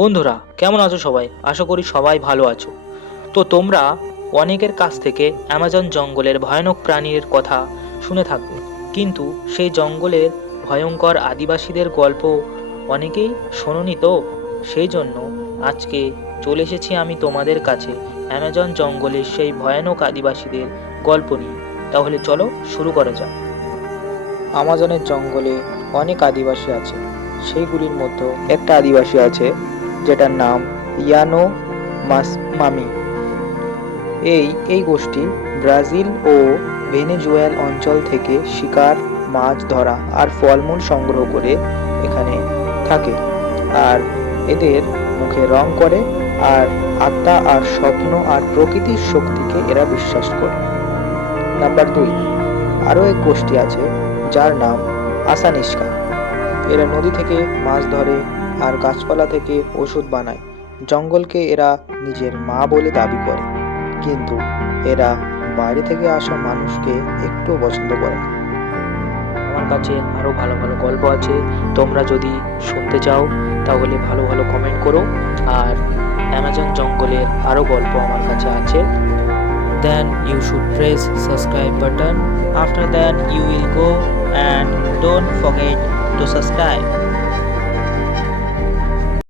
বন্ধুরা, কেমন আছো সবাই? আশা করি সবাই ভালো আছো। তো তোমরা অনেকের কাছ থেকে অ্যামাজন জঙ্গলের ভয়ানক প্রাণীর কথা শুনে থাকবে, কিন্তু সেই জঙ্গলের ভয়ঙ্কর আদিবাসীদের গল্প অনেকেই শোনোনি তো। সেই জন্য আজকে চলে এসেছি আমি তোমাদের কাছে অ্যামাজন জঙ্গলের সেই ভয়ানক আদিবাসীদের গল্প নিয়ে। তাহলে চলো শুরু করা যাক। আমাজনের জঙ্গলে অনেক আদিবাসী আছে। সেইগুলির মধ্যে একটা আদিবাসী আছে যেটার নাম ইয়ানো মামি। এই গোষ্ঠী ব্রাজিল ও ভেনেজুয়েল অঞ্চল থেকে শিকার, মাছ ধরা আর ফলমূল সংগ্রহ করে এখানে থাকে। আর এদের মুখে রং করে, আর আত্মা আর স্বপ্ন আর প্রকৃতির শক্তিকে এরা বিশ্বাস করে। নাম্বার 2, আরও এক গোষ্ঠী আছে যার নাম আসানিস্কা। এরা নদী থেকে মাছ ধরে আর গাছপালা থেকে ওষুধ বানায়। জঙ্গলকে এরা নিজের মা বলে দাবি করে, কিন্তু এরা বাইরে থেকে আসা মানুষকে একটুও পছন্দ করে না। আমার কাছে আরও ভালো ভালো গল্প আছে, তোমরা যদি শুনতে চাও তাহলে ভালো ভালো কমেন্ট করো। আর অ্যামাজন জঙ্গলের আরও গল্প আমার কাছে আছে। Then you should press subscribe button. After that you will go and don't forget to subscribe.